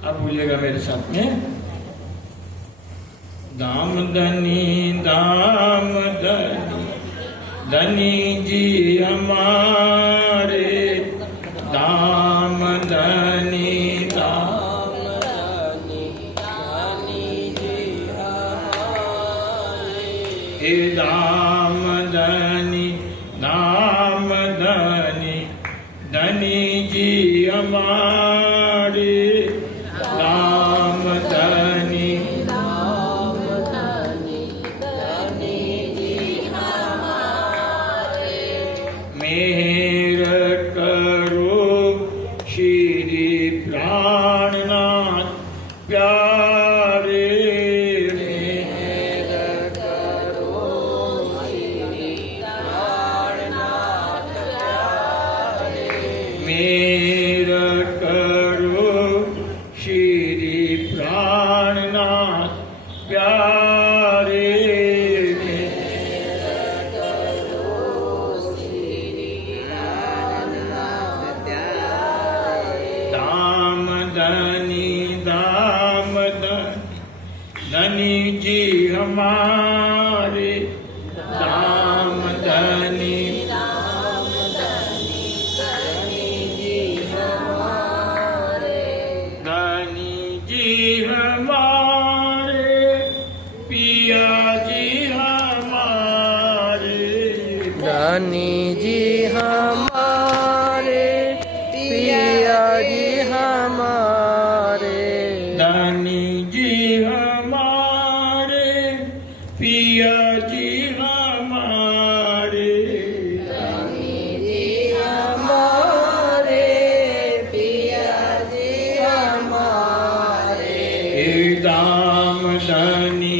अब बोलिएगा मेरे साथ में, दाम धनी धनी जी हमारे, दाम धनी धनी जी हमारे, हे दाम धनी धनी जी हमारे, दाम धनी जी हमारे, मेहर करो श्री प्राणनाथ प्यारे, मेहर करो श्री प्राणनाथ प्यारे, मेहर करो श्री प्राणनाथ प्यारे, दाम धनी धनी जी हमारे, दाम धनी जी हमारे, धनी जी हमारे, पिया जी हमारे, धनी जी हमारे, पिया जी हमारे, धनी जी हमारे, पिया जी हमारे, हमारे पिया जी हमारे, हे दाम धनी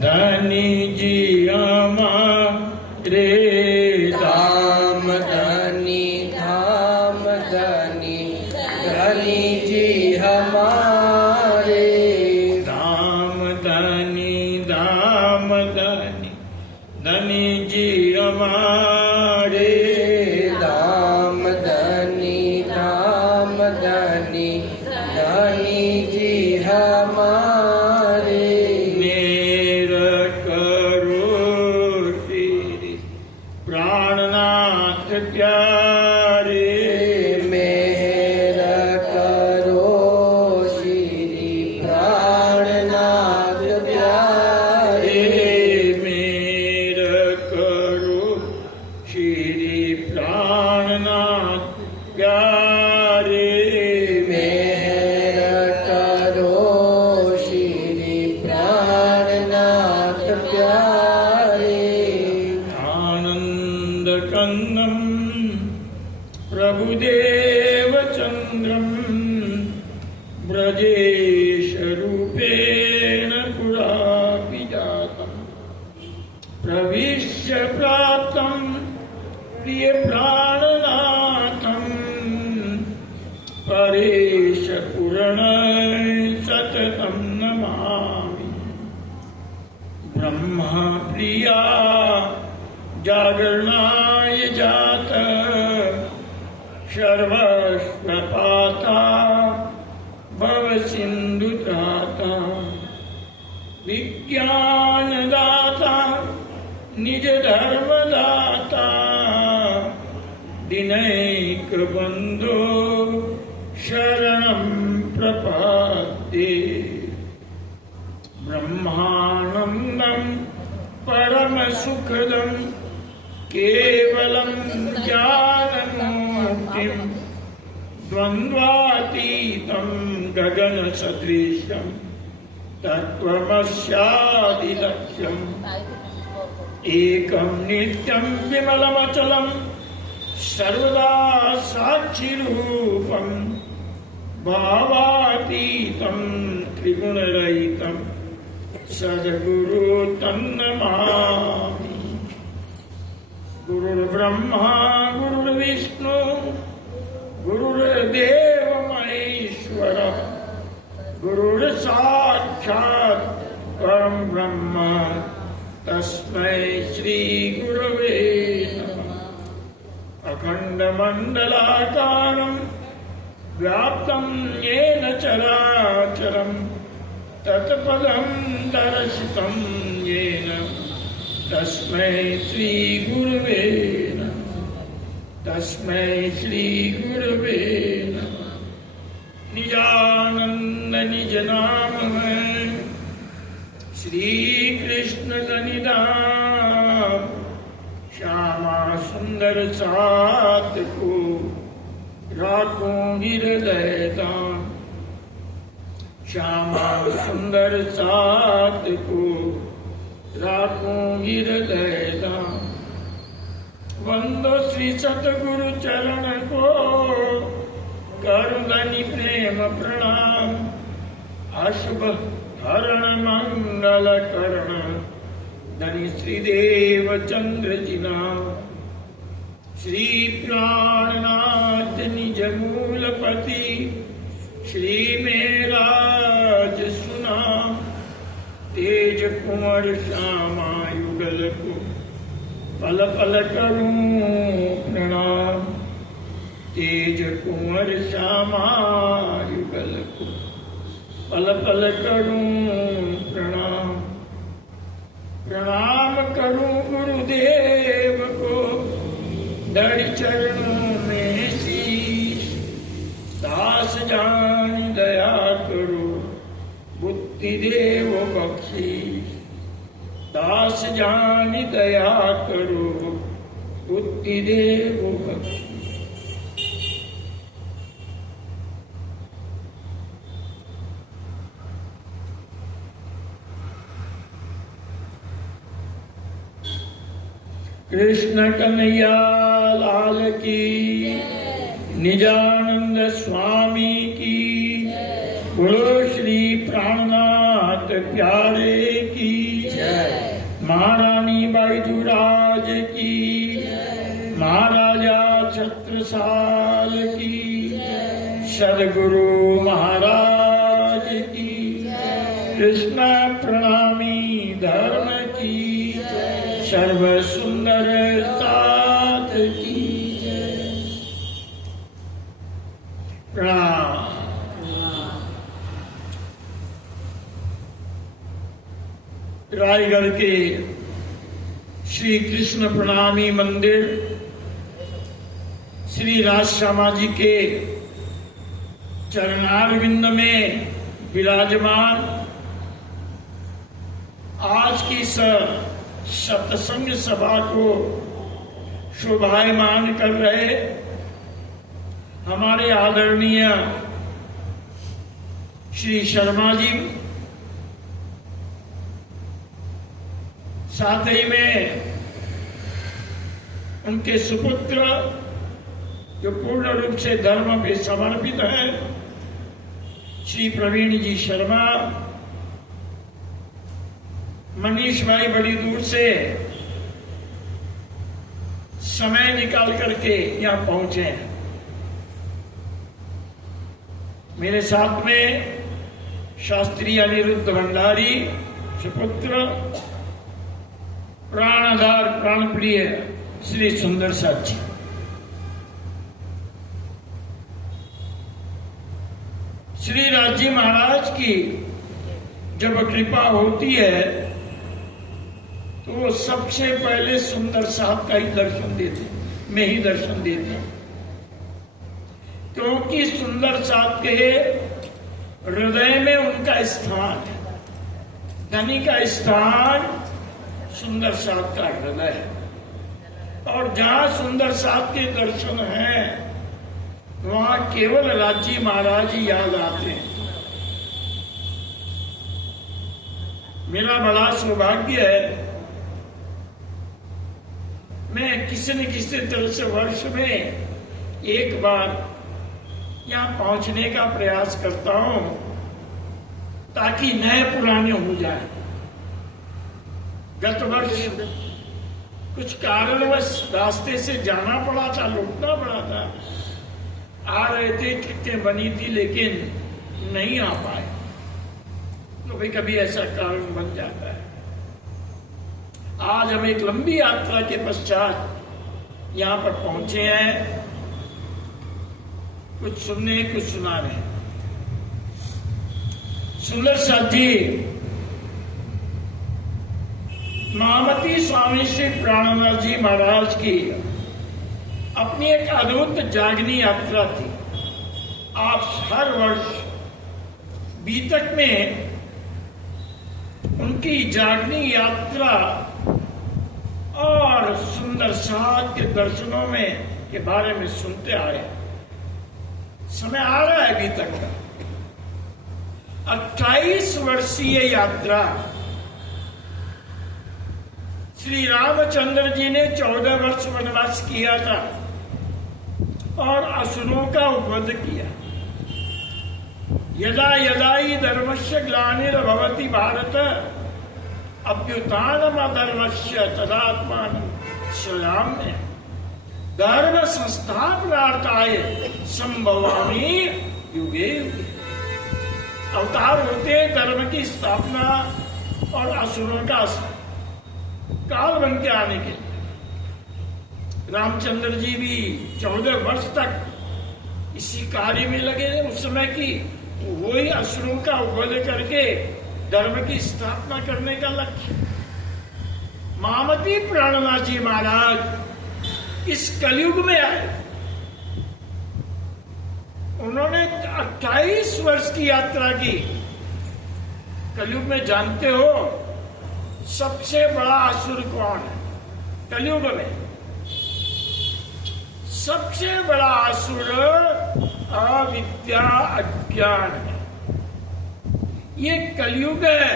धनी जी हमारे, दाम धनी धनी जी हमारे, दाम धनी धनी जी हमारे, दाम धनी धनी जी हमारे, मेर करो श्री प्राणनाथ प्यारे, मेहर करो श्री प्राणनाथ प्यारे, मेर करो श्री प्राणनाथ प्यारे, मेहर करो श्री प्राणनाथ प्यारे, आनंद कंदम प्रभुदेव चंद्रम ब्रजेश रूपेण पुरापि जातम्, प्रविश्य प्राप्तं प्रिय प्राणनाथम्, परेश पूर्ण सततं नमामि, ब्रह्मा प्रिया जागरणाय जात, सर्वस्वपाता भव सिन्धुत्राता, विज्ञानदाता निज धर्मदाता, दिनैक बन्धो शरणं प्रपद्ये, ब्रह्मानन्दं परमसुखदं केवलं ज्ञानमूर्तिं, द्वन्द्वातीतं गगनसदृशं तत्त्वमस्यादिलक्ष्यम्, एकं नित्यं विमलमचलं सर्वदा साक्षिरूपं, भावातीतं त्रिगुणरहितं सद्गुरु तन्नमामि। गुरुर्ब्रह्मा गुरुर्विष्णु गुरुर्देव महेश्वरः, गुरुर्साक्षात् परं ब्रह्म, तस्मै श्री गुरवे नमः। अखण्डमण्डलाकारं व्याप्तं येन चराचरं तत्पदं दर्शितं येन तस्मै श्रीगुरवे नमः। तस्मै श्रीगुरवे नमः। निजानंद निज नाम है श्री कृष्ण गनिदान। श्यामा सुंदर सात को राखूं हृदय दान। श्यामा सुंदर सात को राखूं हृदय दान। वंदो श्री सतगुरु चरण को करुणि प्रेम प्रणाम। अशुभ हरण मंगल करण धनि श्रीदेव चंद्र जिना। श्री प्राणनाथ निज मूलपति श्री मेराज सुना। तेज कुंवर श्यामा युगल को पल पल करूं प्रणाम। तेज कुंवर श्यामा युगल को पल पल करूं प्रणाम। प्रणाम करूं गुरुदेव को दड़ चरणों में शीश। दास जान दया करो बुद्धि देव बख्शीश। दास जान दया करो बुद्धि देव बख्शीश। कृष्ण कन्हैया लाल की, निजानंद स्वामी की, बोलो श्री प्राणनाथ प्यारे की, महारानी बाईजूराज की, महाराजा छत्रसाल की, सदगुरु महाराज की, कृष्ण प्रणामी धर्म की, सर्व सुंदर साथ की प्रणाम। रायगढ़ के श्री कृष्ण प्रणामी मंदिर श्री राजश्यामा जी के चरणारविंद में विराजमान आज की सत्संग सभा को शोभायमान कर रहे हमारे आदरणीय श्री शर्मा जी, साथ ही में उनके सुपुत्र जो पूर्ण रूप से धर्म पे समर्पित हैं, श्री प्रवीण जी शर्मा, मनीष भाई बड़ी दूर से समय निकाल करके यहाँ पहुंचे हैं। मेरे साथ में शास्त्री अनिरुद्ध भंडारी सुपुत्र, प्राणधार प्राणप्रिय श्री सुंदर साथ जी। श्री राजी महाराज की जब कृपा होती है तो वो सबसे पहले सुंदर साहब का ही दर्शन देते, मैं ही दर्शन देते, क्योंकि सुंदर साहब के हृदय में उनका स्थान है। धनी का स्थान सुंदर साहब का हृदय है, और जहां सुंदर साहब के दर्शन हैं वहां केवल राजी महाराज ही याद आते हैं। मेरा बड़ा सौभाग्य है, मैं किसी न किसी तरह से वर्ष में एक बार यहाँ पहुंचने का प्रयास करता हूं ताकि नए पुराने हो जाए। गत वर्ष कुछ कारणवश रास्ते से जाना पड़ा था, लौटना पड़ा था, आ रहे थे, टिकटें बनी थी लेकिन नहीं आ पाए। तो भाई कभी ऐसा कारण बन जाता है। आज हम एक लंबी यात्रा के पश्चात यहाँ पर पहुंचे हैं। कुछ सुनने कुछ सुनाने। सुंदर साथ जी, महामती स्वामी श्री प्राणनाथ जी महाराज की अपनी एक अद्भुत जागनी यात्रा थी। आप हर वर्ष बीतक में उनकी जागनी यात्रा और सुंदर साथ के दर्शनों में के बारे में सुनते आए। समय आ रहा है बीतक का। 28 वर्षीय यात्रा श्री रामचंद्र जी ने 14 वर्ष वनवास किया था और असुरों का वध किया। यदा यदा ही धर्मस्य ग्लानिर्भवति भारत अभ्युत्थानम् अधर्मस्य तदात्मानं सृजाम्यहम् धर्म संस्थापनार्थाय संभवामि युगे युगे। अवतार होते हैं धर्म की स्थापना और असुरों का काल बन के आने के लिए। रामचंद्र जी भी 14 वर्ष तक इसी कार्य में लगे थे। उस समय की वही असुरों का वध करके धर्म की स्थापना करने का लक्ष्य। महामती प्राणनाथ जी महाराज इस कलयुग में आए। उन्होंने 28 वर्ष की यात्रा की। कलयुग में जानते हो सबसे बड़ा असुर कौन है? कलयुग में सबसे बड़ा असुर अविद्या अज्ञान है। ये कलयुग है।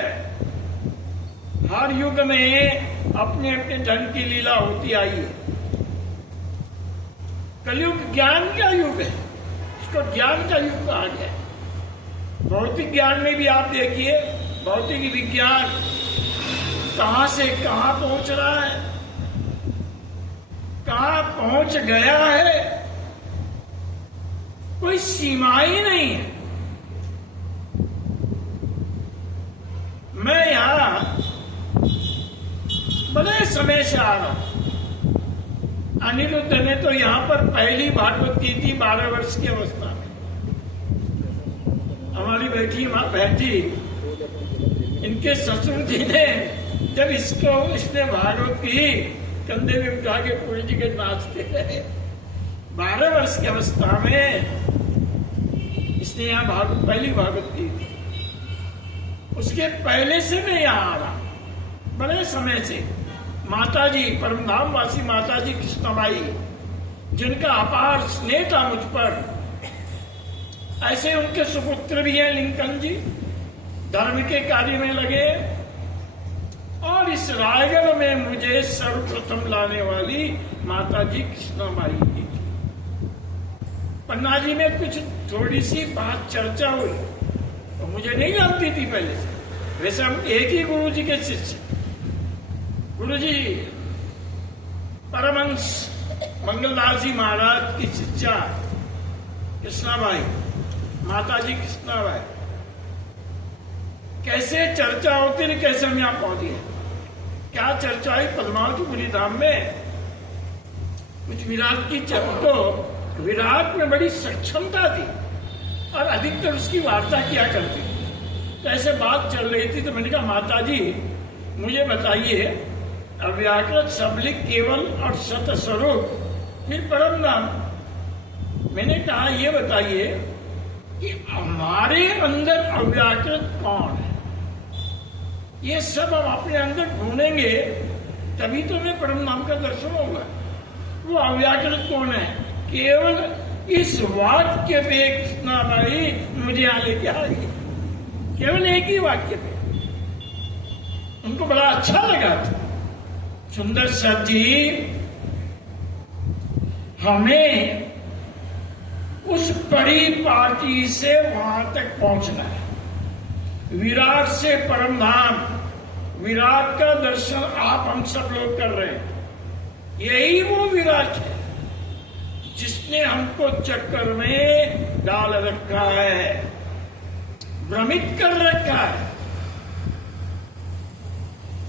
हर युग में अपने अपने ढंग की लीला होती आई है। कलयुग ज्ञान का युग है। इसको ज्ञान का युग कहा गया है। भौतिक ज्ञान में भी आप देखिए, भौतिक विज्ञान कहां से कहां पहुंच रहा है, कहां पहुंच गया है, कोई सीमा ही नहीं है। मैं यहां बड़े समय से आ रहा हूं। अनिरुद्ध ने तो यहां पर पहली भागवत की थी 12 वर्ष की अवस्था में। हमारी बैठी मां बहन जी, इनके ससुर जी ने जब इसने भागवत की कंधे में उठा के पूरी जी के नाचते रहे। 12 वर्ष की अवस्था में इसने यहाँ भागवत पहली भागवत की थी। उसके पहले से मैं यहाँ आ रहा, बड़े समय से। माता जी, परमधाम वासी माता जी कृष्णबाई, जिनका अपार स्नेह था मुझ पर, ऐसे उनके सुपुत्र भी हैं लिंकन जी, धर्म के कार्य में लगे। और इस रायगढ़ में मुझे सर्वप्रथम लाने वाली माता जी कृष्णबाई जी। पन्ना जी में कुछ थोड़ी सी बात चर्चा हुई, तो मुझे नहीं जानती थी पहले से। वैसे हम एक ही गुरु जी के शिष्य। गुरु जी परमहंस मंगलदास जी महाराज की शिष्या कृष्णाबाई, माता जी कृष्णाबाई। कैसे चर्चा होती रही, कैसे हम यहाँ पहुंचे। क्या चर्चा हुई पद्मावतीपुरी धाम में। कुछ विराट की चर्चा, तो विराट में बड़ी सक्षमता थी और अधिकतर उसकी वार्ता किया करती। तो ऐसे बात चल रही थी, तो मैंने कहा माता जी मुझे बताइए, अव्याकृत सबलिक केवल और सत स्वरूप फिर परम नाम। मैंने कहा ये बताइए कि हमारे अंदर अव्याकृत कौन है। ये सब हम अपने अंदर ढूंढेंगे तभी तो हमें परम नाम का दर्शन होगा। वो अव्याकृत कौन है? केवल इस वाक्य पे कृष्णाबाई मुझे यहाँ लेके आ गई। केवल एक ही वाक्य पे उनको बड़ा अच्छा लगा था। सुंदर साथ जी, हमें उस परिपाटी से वहां तक पहुंचना है। विराट से परम धाम, विराट का दर्शन आप हम सब लोग कर रहे हैं। यही वो विराट है जिसने हमको चक्कर में डाल रखा है, भ्रमित कर रखा है।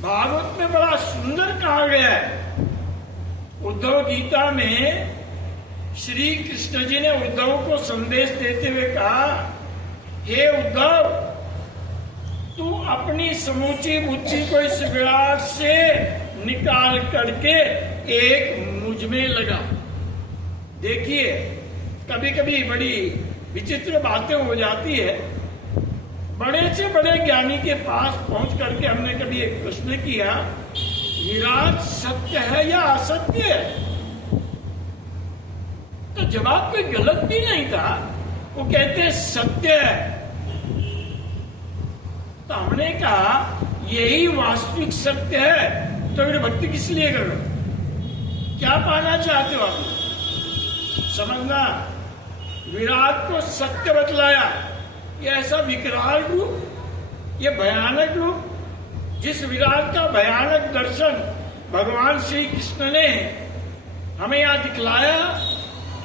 भागवत में बड़ा सुंदर कहा गया है। उद्धव गीता में श्री कृष्ण जी ने उद्धव को संदेश देते हुए कहा, हे उद्धव, तू अपनी समूची बुद्धि को इस विराट से निकाल करके एक मुझ में लगा। देखिए, कभी कभी बड़ी विचित्र बातें हो जाती है। बड़े से बड़े ज्ञानी के पास पहुंच करके हमने कभी एक प्रश्न किया, विराट सत्य है या असत्य है? तो जवाब कोई गलत भी नहीं था। वो कहते सत्य है। तो हमने कहा यही वास्तविक सत्य है, तो फिर भक्ति किस लिए करो? क्या पाना चाहते हो आप? समझना, विराट को सत्य बतलाया। ये ऐसा विकराल रूप, ये भयानक रूप, जिस विराट का भयानक दर्शन भगवान श्री कृष्ण ने हमें यहां दिखलाया।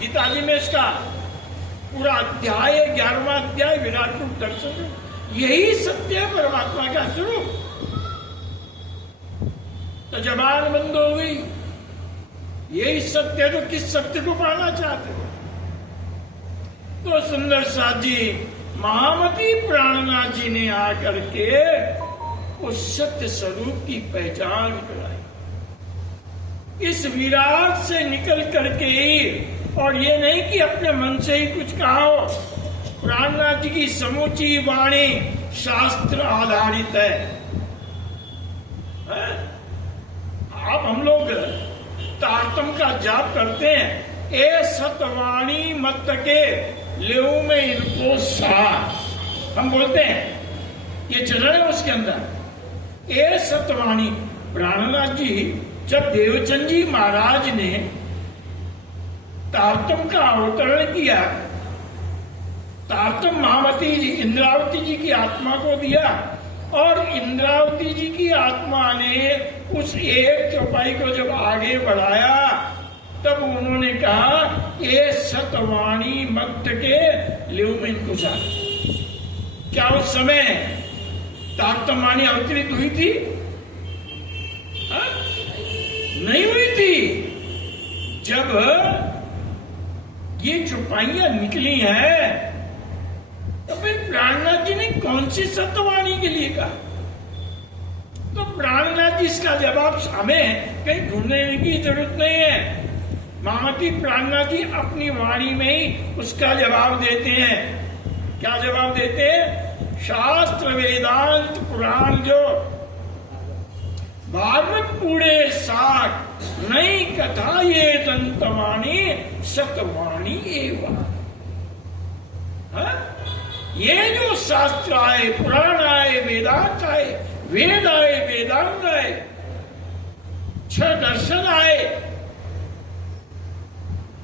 गीता जी में इसका पूरा अध्याय, 11वां अध्याय विराट रूप दर्शन, यही सत्य है परमात्मा का स्वरूप। तो जबान बंद हो गई, यही सत्य है, तो किस सत्य को पाना चाहते हो? तो सुंदर साथ जी महामती प्राणनाथ जी ने आकर के उस सत्य स्वरूप की पहचान कराई। इस विराट से निकल करके ही, और ये नहीं कि अपने मन से ही कुछ कहा हो। प्राणनाथ जी की समूची वाणी शास्त्र आधारित है। आप हम लोग तारतम का जाप करते हैं, ए सतवाणी मत के लेऊ में इनको सार, हम बोलते हैं, ये चरण है उसके अंदर। ए सतवाणी, प्राणनाथ जी जब देवचंद जी महाराज ने तारतम का अवतरण किया, तारतम महामती जी इंद्रावती जी की आत्मा को दिया, और इंद्रावती जी की आत्मा ने उस एक चौपाई को जब आगे बढ़ाया, तब उन्होंने कहा ये सतवाणी मत के लेव में इनको साथ। क्या उस समय तारतम वाणी अवतरित हुई थी? नहीं हुई थी। जब ये चौपाइयां निकली हैं, तो फिर प्राणनाथ जी ने कौन सी सत्यवाणी के लिए कहा? तो प्राणनाथ जी इसका जवाब हमें कहीं ढूंढने की जरूरत नहीं है। महामती प्राणनाथ जी अपनी वाणी में ही उसका जवाब देते हैं। क्या जवाब देते हैं? शास्त्र वेदांत पुराण जो भागवत पूरे साठ नई कथा ये दंतवाणी सतवाणी एवं। ये जो शास्त्र आए, पुराण आए, वेदांत आए, वेद आए, वेदांत आए, 6 दर्शन आए,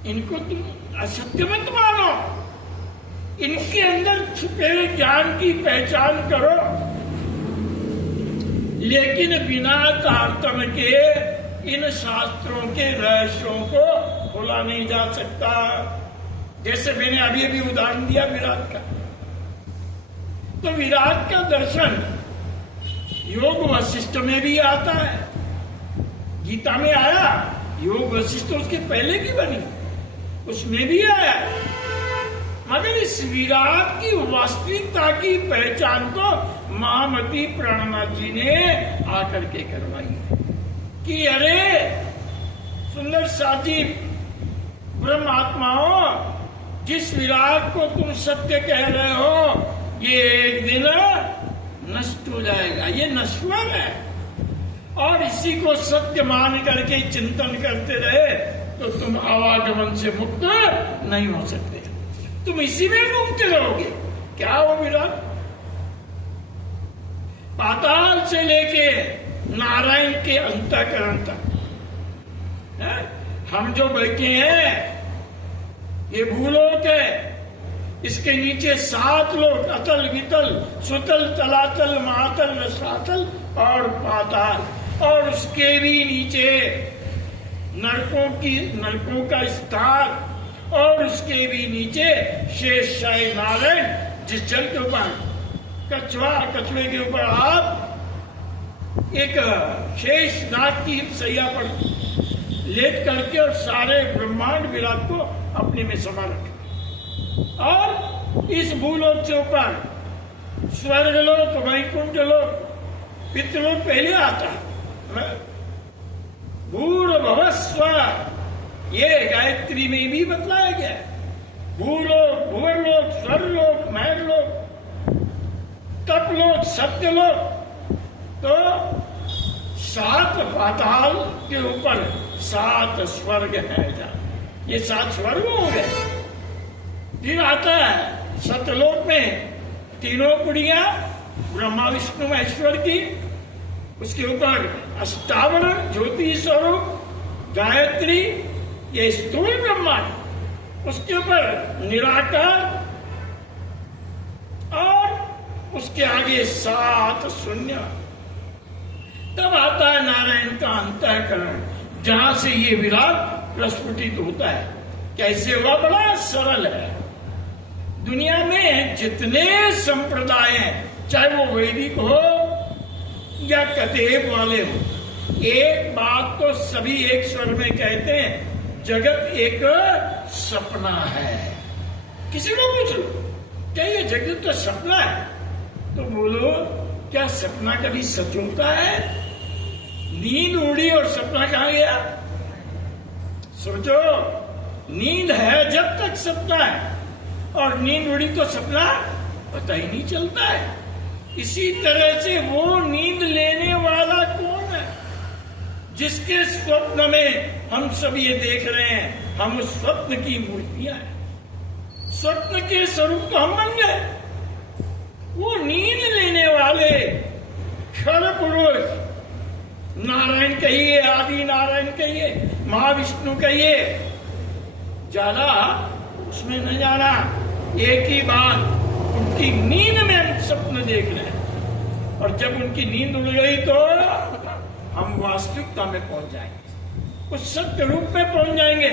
इनको तुम असत्य मत मानो। इनके अंदर छुपे हुए ज्ञान की पहचान करो, लेकिन बिना तारतम के इन शास्त्रों के रहस्यों को खोला नहीं जा सकता। जैसे मैंने अभी अभी उदाहरण दिया विराट का, तो विराट का दर्शन योग वशिष्ठ में भी आता है, गीता में आया। योग वशिष्ठ उसके पहले की बनी, उसमें भी आया। मगर इस विराट की वास्तविकता की पहचान तो महामती प्राणनाथ जी ने आकर के करवाई कि अरे सुंदर साथी ब्रह्मात्माओं, जिस विराट को तुम सत्य कह रहे हो, ये एक दिन नष्ट हो जाएगा, ये नश्वर है। और इसी को सत्य मान करके चिंतन करते रहे तो तुम आवागमन से मुक्त नहीं हो सकते, तुम इसी में घूमते रहोगे। क्या वो विराट? पाताल से लेके नारायण के अंतःकरण तक हम जो बैठे हैं, ये भूलोक है। इसके नीचे 7 लोक, अतल वितल सुतल तलातल महातल रसातल और पाताल, और उसके भी नीचे नरकों का स्थान, और उसके भी नीचे शेष शाही नारायण, जिस जल के ऊपर कछुए के ऊपर आप एक शेष नाग की सैया पर लेट करके और सारे ब्रह्मांड विराट को अपने में समा रखा। और इस भूलोक से ऊपर स्वर्गलोक, वैकुंठ लोक, पितृलोक पहले आता है। भूर्भुवस्व, ये गायत्री में भी बतलाया गया है। भूलोक, भूवर्लोक, स्वर्गलोक, महलोक, तपलोक, सत्यलोक। तो 7 पाताल के ऊपर 7 स्वर्ग है। ये 7 स्वर्ग हो गए। फिर आता है सत्यलोक में 3 कुड़ियां ब्रह्मा विष्णु महेश्वर की, उसके ऊपर अष्टावरण ज्योति स्वरूप गायत्री, ये स्थूल ब्रह्मांड, उसके ऊपर निराकार, और उसके आगे 7 शून्य। तब आता है नारायण का अंतःकरण, जहां से ये विराट प्रस्फुटित होता है। कैसे हुआ? बड़ा सरल है। दुनिया में जितने संप्रदाय हैं, चाहे वो वैदिक हो या कदेव वाले हो, एक बात तो सभी एक स्वर में कहते हैं, जगत एक सपना है। किसी को पूछ लो, क्या ये जगत तो सपना है? तो बोलो, क्या सपना कभी सच होता है? नींद उड़ी और सपना कहाँ गया? सोचो, नींद है जब तक सपना है, और नींद उड़ी तो सपना पता ही नहीं चलता है। इसी तरह से वो नींद लेने वाला कौन है, जिसके स्वप्न में हम सब ये देख रहे हैं? हम उस स्वप्न की मूर्तियां हैं। स्वप्न के स्वरूप तो हम बन गए। वो नींद लेने वाले क्षर पुरुष, नारायण कहिए, आदि नारायण कहिए, महाविष्णु कहिए, ज्यादा उसमें न जाना। एक ही बात, उनकी नींद में हम स्वप्न देख रहे हैं, और जब उनकी नींद उड़ गई तो हम वास्तविकता में पहुंच जाएंगे, उस सत्य रूप में पहुंच जाएंगे।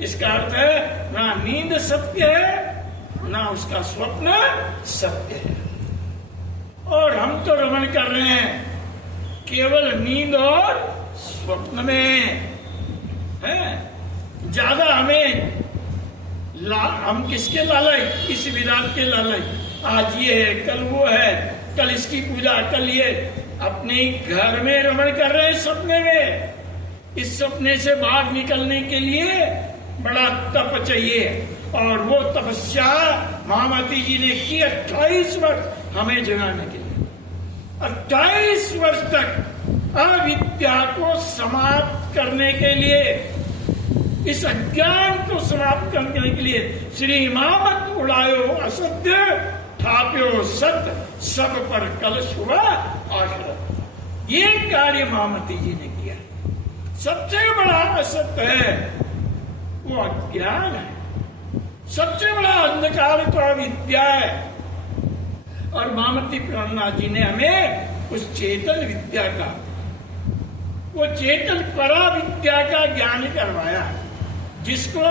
इसका अर्थ है, ना नींद सत्य है, ना उसका स्वप्न सत्य है। और हम तो रमण कर रहे हैं केवल नींद और स्वप्न में है। ज्यादा हमें हम किसके लालच? इस विराट के लालच। आज ये है, कल वो है, कल इसकी पूजा, कल ये। अपने घर में रमण कर रहे हैं सपने में। इस सपने से बाहर निकलने के लिए बड़ा तप चाहिए, और वो तपस्या महामती जी ने की 28 वर्ष हमें जगाने के लिए। 28 वर्ष तक अविद्या को समाप्त करने के लिए, इस अज्ञान को समाप्त करने के लिए, श्री मामत उड़ायो असत्य, ठाप्यो सत्य, सब पर कलश हुआ आखिरत। ये कार्य महामती जी ने किया। सबसे बड़ा असत्य है वो अज्ञान है, सबसे बड़ा अंधकार तो अविद्या है। और महामती प्राणनाथ जी ने हमें उस चेतन विद्या का, वो चेतन परा विद्या का ज्ञान करवाया, जिसको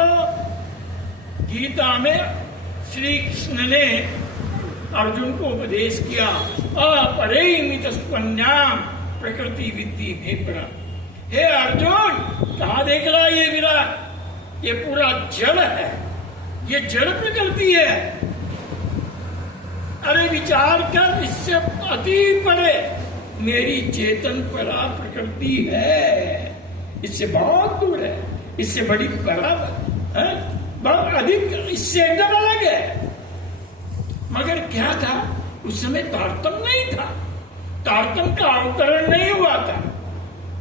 गीता में श्री कृष्ण ने अर्जुन को उपदेश किया। अपरिमितस्त्वन्याम प्रकृति विद्धि भेपरा। हे अर्जुन, कहाँ देख रहा है ये विराट? ये पूरा जड़ है, ये जड़ प्रकृति है। अरे विचार कर, इससे अति परे मेरी चेतन परा प्रकृति है, इससे बहुत दूर है, इससे बड़ी परा है, बहुत अधिक, इससे एकदम अलग है। मगर क्या था? उस समय तारतम्य नहीं था, तारतम्य का अवतरण नहीं हुआ था,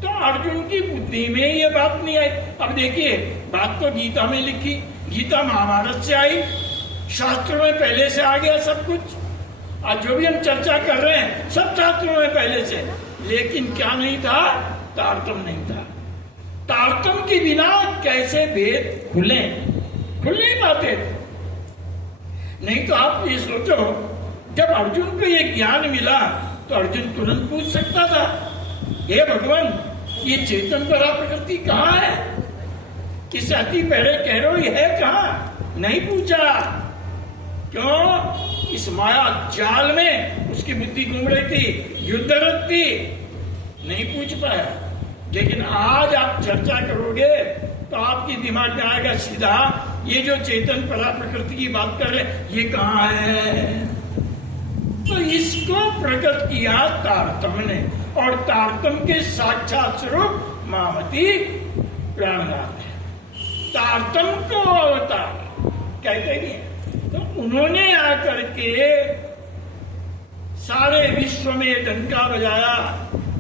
तो अर्जुन की बुद्धि में ये बात नहीं आई। अब देखिए, बात तो गीता में लिखी, गीता महाभारत से आई, शास्त्रों में पहले से आ गया सब कुछ। आज जो भी हम चर्चा कर रहे हैं सब शास्त्रों में पहले से, लेकिन क्या नहीं था? तारतम्य नहीं था। तारतम्य के बिना कैसे भेद खुले? खुल नहीं पाते। नहीं तो आप ये सोचो, जब अर्जुन को ये ज्ञान मिला तो अर्जुन तुरंत पूछ सकता था, हे भगवान, ये चेतन परा प्रकृति कहाँ है? किस अति पहले कह रहे हो, ये है कहाँ? नहीं पूछा। क्यों? इस माया जाल में उसकी बुद्धि घूम रही थी, युद्धरत थी, नहीं पूछ पाया। लेकिन आज आप चर्चा करोगे तो आपके दिमाग में आएगा सीधा, ये जो चेतन परा प्रकृति की बात कर रहे ये कहाँ है? तो इसको प्रकट किया तारतम्य ने, और तारतम्य के साक्षात स्वरूप महामती प्राणनाथ है। तारतम्य को अवतार कहते नहीं, तो उन्होंने आकर के सारे विश्व में डंका बजाया।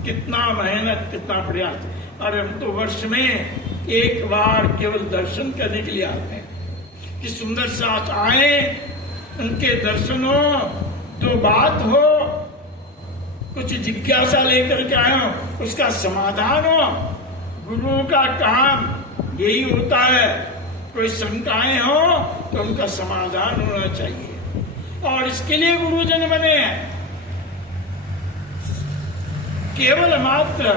कितना मेहनत, कितना प्रयास। और हम तो वर्ष में एक बार केवल दर्शन करने के लिए आते हैं कि सुंदर साथ आए, उनके दर्शन हो, तो बात हो, कुछ जिज्ञासा लेकर के आए हो, उसका समाधान हो। गुरुओं का काम यही होता है, कोई शंकाएं हो तो उनका समाधान होना चाहिए, और इसके लिए गुरुजन बने हैं। केवल मात्र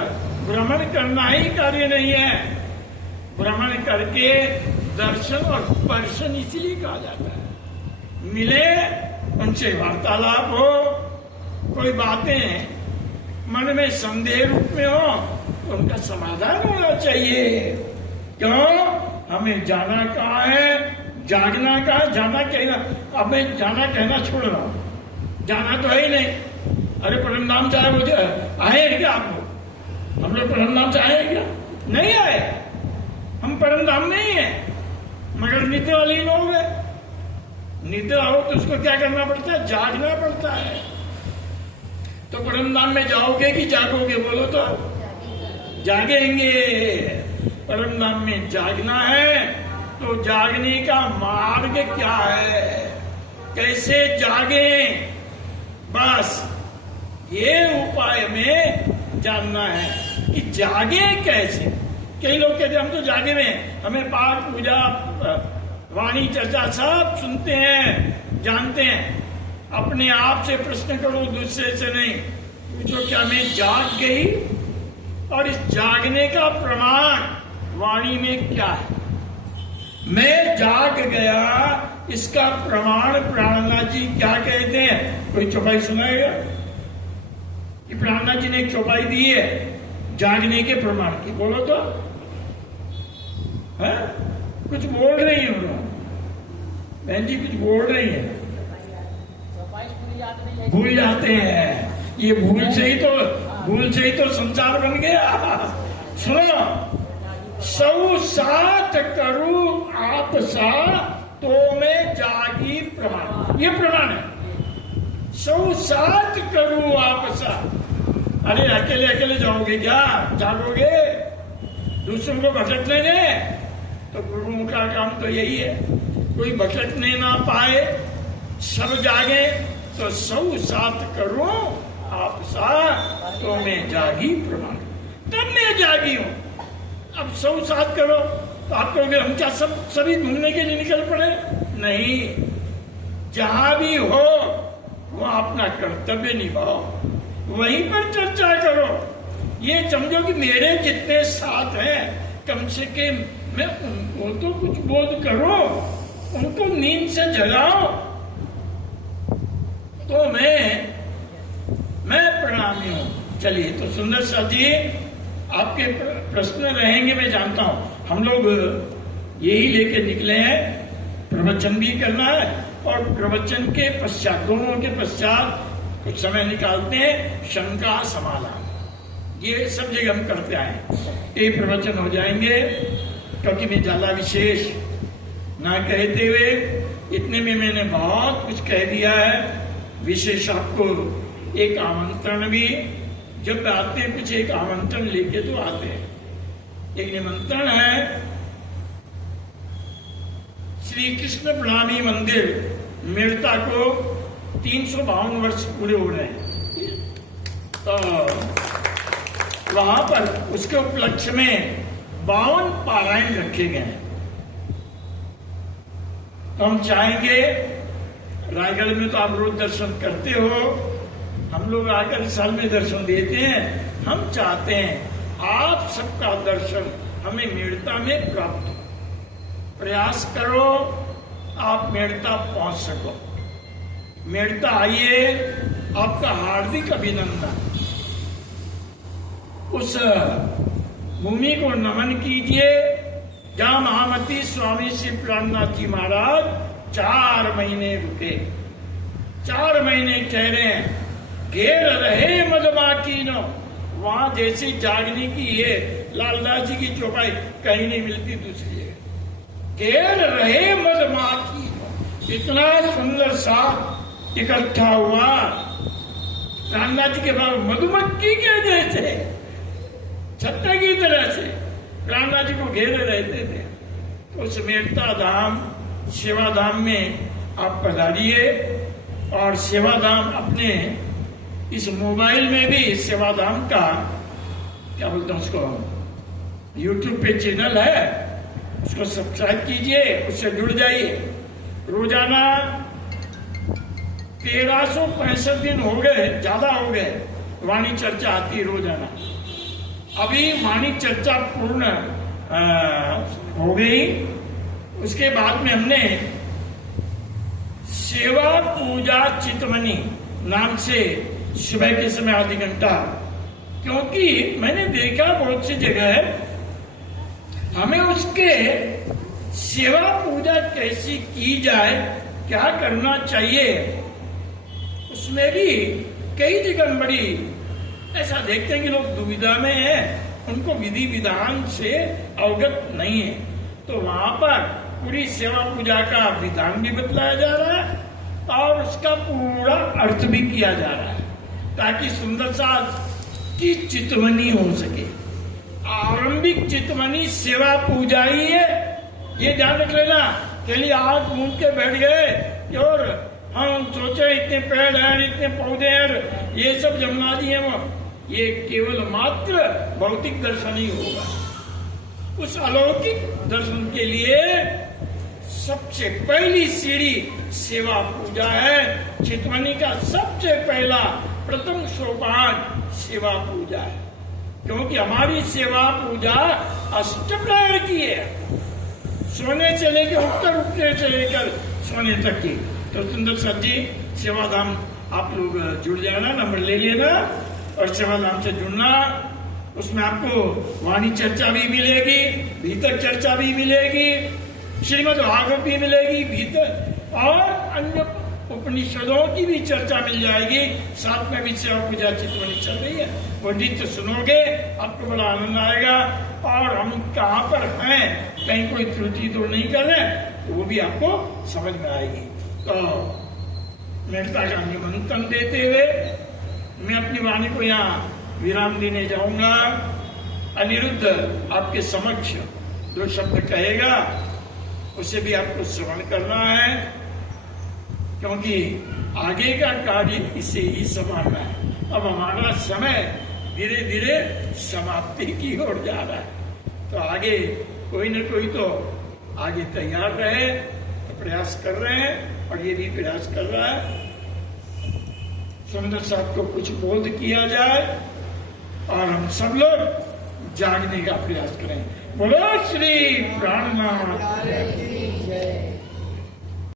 भ्रमण करना ही कार्य नहीं है, भ्रमण करके दर्शन और स्पर्शन इसलिए कहा जाता है। मिले, उनसे वार्तालाप हो, कोई बातें मन में संदेह रूप में हो तो उनका समाधान होना चाहिए। क्यों? हमें जाना कहाँ है, जागना कहाँ, जाना कहना। अब मैं जाना कहना छोड़ रहा हूं, जाना तो है ही नहीं। अरे परमधाम चाहे वो आए हैं क्या? आप लोग, हम लोग परमधाम से आए हैं क्या? नहीं आए, हम परमधाम में ही हैं, मगर निद्रा वाली लोग हैं। निद्रा हो तो उसको क्या करना पड़ता है? जागना पड़ता है। तो परमधाम में जाओगे कि जागोगे? बोलो तो। जागेंगे। परमधाम में जागना है तो जागने का मार्ग क्या है, कैसे जागे, बस ये उपाय में जानना है कि जागे कैसे। कई लोग कहते हैं हम तो जागे में, हमें पाठ पूजा वाणी चर्चा सब सुनते हैं, जानते हैं। अपने आप से प्रश्न करो, दूसरे से नहीं पूछो, क्या मैं जाग गई? और इस जागने का प्रमाण वाणी में क्या है? मैं जाग गया, इसका प्रमाण प्राणनाथ जी क्या कहते हैं? कोई चौपाई सुनाएगा कि प्राणनाथ जी ने एक चौपाई दी है जागने के प्रमाण की? बोलो तो। है? कुछ बोल रही है उन्होंने, बहन जी कुछ बोल रही है, भूल जाते हैं। ये भूल से ही तो संसार बन गया। सुनो, सौ साथ करूं आप सा तो मैं जागी प्रमाण, ये प्रमाण है। सौ साथ करूं आप सा। अरे अकेले अकेले जाओगे क्या? जागोगे? दूसरों को भटकने दे? तो गुरुओं का काम तो यही है, कोई भटकने ना पाए, सब जागे। तो सौ साथ करो आप सा तो मैं जागी प्रमाण, तब मैं जागी हूं। अब सौ साथ करो तो आप कहोगे हम क्या सभी घूमने के लिए निकल पड़े? नहीं, जहां भी हो वहां अपना कर्तव्य निभाओ, वहीं पर चर्चा करो। ये समझो कि मेरे जितने साथ हैं, कम से कम मैं उनको तो कुछ बोध करो, उनको नींद से जगाओ। तो मैं प्रणामी हूं। चलिए, तो सुंदर सा जी आपके प्रश्न रहेंगे, मैं जानता हूं। हम लोग यही लेके निकले हैं, प्रवचन भी करना है, और प्रवचन के पश्चात, दोनों के पश्चात कुछ समय निकालते हैं शंका समाधान, ये सब जगह हम करते आए। ये प्रवचन हो जाएंगे, क्योंकि मैं ज्यादा विशेष ना कहते हुए इतने में मैंने बहुत कुछ कह दिया है। विशेष आपको एक आमंत्रण भी, जब आते हैं कुछ एक आमंत्रण लेके तो आते हैं। एक निमंत्रण है, श्री कृष्ण प्रणामी मंदिर मेड़ता को 352 वर्ष पूरे हो रहे हैं, तो वहां पर उसके उपलक्ष्य में 52 पारायण रखे गए हैं। तो हम चाहेंगे, रायगढ़ में तो आप रोज दर्शन करते हो, हम लोग आकर साल में दर्शन देते हैं। हम चाहते हैं आप सबका दर्शन हमें मेड़ता में प्राप्त हो। प्रयास करो आप मेड़ता पहुंच सको। मेड़ता आइए, आपका हार्दिक अभिनंदन। उस भूमि को नमन कीजिए जहां महामती स्वामी श्री प्राणनाथ जी महाराज 4 महीने रुके। 4 महीने कह रहे हैं घेर रहे मधुमाखीनो। वहां जैसी जागने की ये लालदास जी की चौपाई कहीं नहीं मिलती दूसरी जगह। घेर रहे मधुमाखीनो, इतना सुंदर सा इकट्ठा हुआ। प्राणनाथ जी के बाद मधुमक्खी के जैसे छत्ते की तरह से प्राणनाथ जी को घेरे रहते थे। उस मेड़ता धाम सेवा धाम में आप पधारिए और सेवा धाम अपने इस मोबाइल में भी सेवा धाम का क्या बोलते हैं उसको, YouTube पे चैनल है, उसको सब्सक्राइब कीजिए, उससे जुड़ जाइए। रोजाना 1365 दिन हो गए, ज्यादा हो गए, वाणी चर्चा आती है रोजाना। अभी वाणी चर्चा पूर्ण हो गई। उसके बाद में हमने सेवा पूजा चितमनी नाम से सुबह के समय आधी घंटा, क्योंकि मैंने देखा बहुत सी जगह हमें उसके सेवा पूजा कैसी की जाए, क्या करना चाहिए, उसमें भी कई जगह बड़ी ऐसा देखते हैं कि लोग दुविधा में हैं, उनको विधि विधान से अवगत नहीं है। तो वहां पर पूरी सेवा पूजा का विधान भी बतलाया जा रहा है और उसका पूरा अर्थ भी किया जा रहा है, ताकि सुंदर सा की चितवनी हो सके। आरंभिक चितवनी सेवा पूजा ही है, ये ध्यान रख लेना। चलिए आंख मूंद के बैठ गए और हम सोचे इतने पेड़ हैं, इतने पौधे हैं, ये सब जमुना जी हैं, वो ये केवल मात्र भौतिक दर्शन ही होगा। उस अलौकिक दर्शन के लिए सबसे पहली सीढ़ी सेवा पूजा है। चितवनी का सबसे पहला प्रथम सोपान सेवा पूजा है, क्योंकि हमारी सेवा पूजा अष्टप्रहर की है, सोने से लेकर उठने से लेकर सोने तक की। तो सुंदर सर जी सेवा धाम आप लोग जुड़ जाना, नंबर ले लेना और सेवा धाम से जुड़ना। उसमें आपको वाणी चर्चा भी मिलेगी, भीतर चर्चा भी मिलेगी, श्रीमद् भागवत भी मिलेगी भीतर, और अन्य उपनिषदों की भी चर्चा मिल जाएगी। साथ में भी सेवा पूजा चितवनी चल रही है, वो नित्य सुनोगे, आपको बड़ा आनंद आएगा। और हम कहाँ पर हैं, कहीं कोई त्रुटि तो नहीं कर रहे, तो वो भी आपको समझ में आएगी। तो मेहता का निमंत्रण देते हुए मैं अपनी वाणी को यहाँ विराम देने जाऊंगा। अनिरुद्ध आपके समक्ष जो शब्द कहेगा उसे भी आपको श्रवण करना है, क्योंकि आगे का कार्य इसे ही संभालना है। अब हमारा समय धीरे धीरे समाप्ति की ओर जा रहा है, तो आगे कोई न कोई तो आगे तैयार रहे, तो प्रयास कर रहे हैं और ये भी प्रयास कर रहा है। सुंदर साहब को कुछ बोध किया जाए और हम सब लोग जागने का प्रयास करें। बोलो श्री प्राणनाथ।